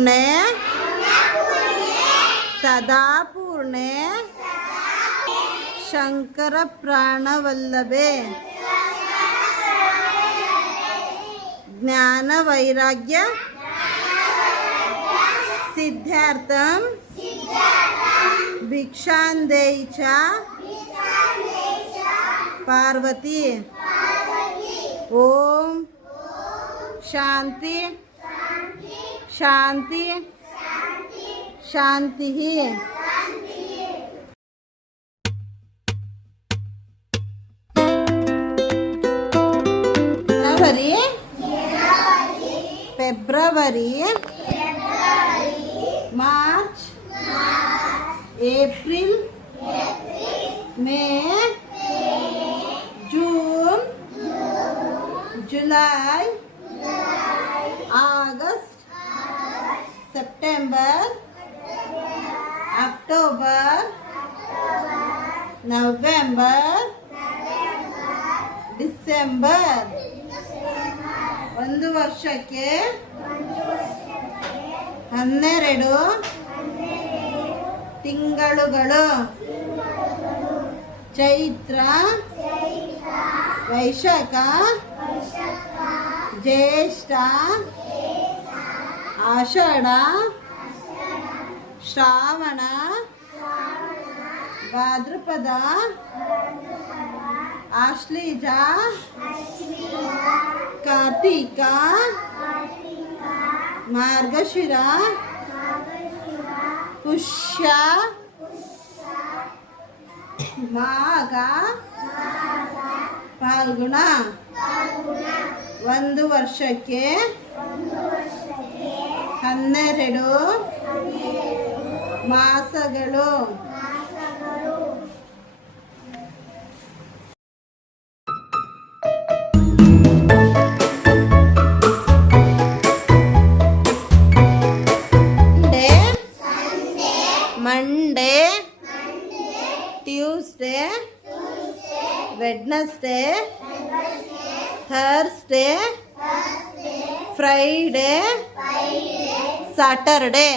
अन्नपूर्णे सदा पूर्णे शंकर प्राणवल्लभे ज्ञान वैराग्य सिद्धार्थम भिक्षांदेयी च पार्वती। ओम शांति शांति शांति ही। जनवरी, फेब्रुवरी, मार्च, अप्रैल, मई, जून, जुलाई, अगस्त, सितंबर, अक्टोबर, नवंबर, डिसेंबर। ಒಂದು ವರ್ಷಕ್ಕೆ 12 ತಿಂಗಳುಗಳು. ಚೈತ್ರ, ವೈಶಾಖ, ಜ್ಯೇಷ್ಠ, ಆಷಾಢ, ಶ್ರಾವಣ, ಭಾದ್ರಪದ, ಆಶ್ಲೇಷ, ಕಾರ್ತಿಕ, ಮಾರ್ಗಶಿರ, ಪುಷ್ಯ, ಮಾಘ, ಫಾಲ್ಗುಣ. ಒಂದು ವರ್ಷಕ್ಕೆ 12 ಮಾಸಗಳು. Monday, Tuesday, Wednesday, Thursday, Friday, Saturday.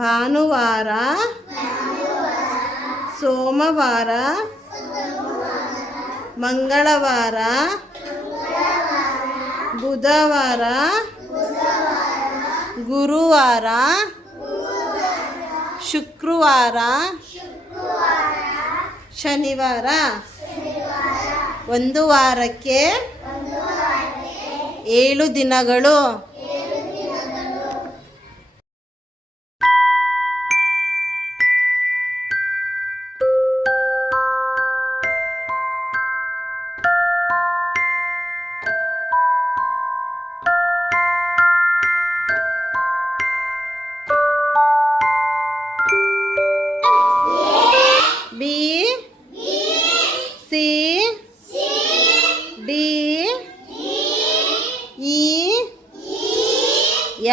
ಭಾನುವಾರ, ಸೋಮವಾರ, ಮಂಗಳವಾರ, ಬುಧವಾರ, ಗುರುವಾರ, ಶುಕ್ರವಾರ, ಶನಿವಾರ. ಒಂದು ವಾರಕ್ಕೆ 7 ದಿನಗಳು.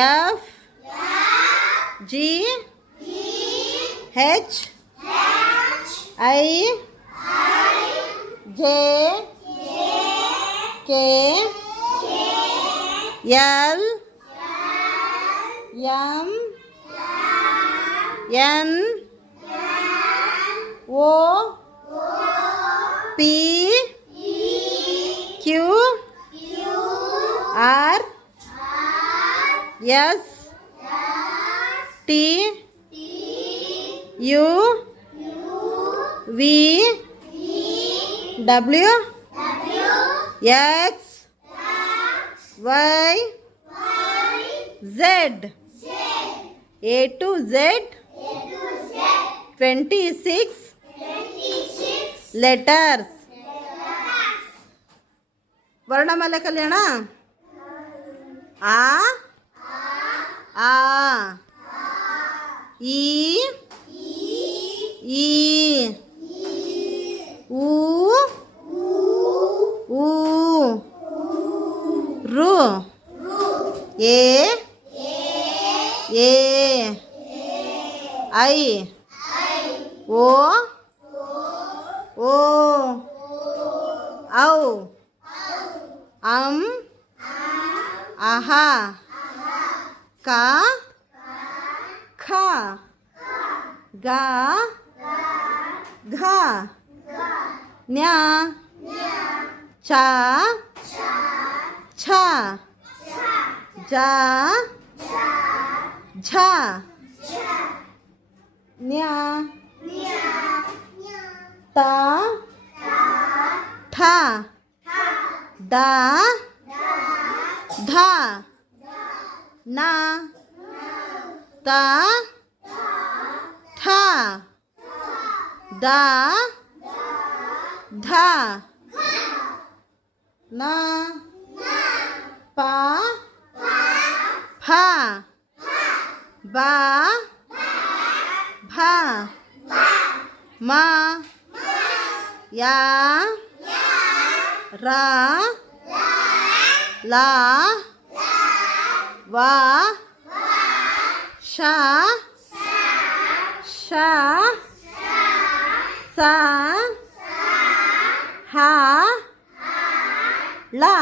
F G H I J K L M N O P Q R S T U V W X Y Z. A to Z 26 letters. ವರ್ಣಮಾಲೆ ಕಲ್ಯಾಣ. ಆ ಆ ಈ ಈ ಊ ಊ ರು ಎ ಎ ಐ ಓ ಓ ಔ ಅಂ ಅಹ का खा गा घा न्या चा छा जा झा न्या ता ठा दा धा ना ता था दा धा ना पा फा बा भा मा या रा ला वा शा शा सा हा ला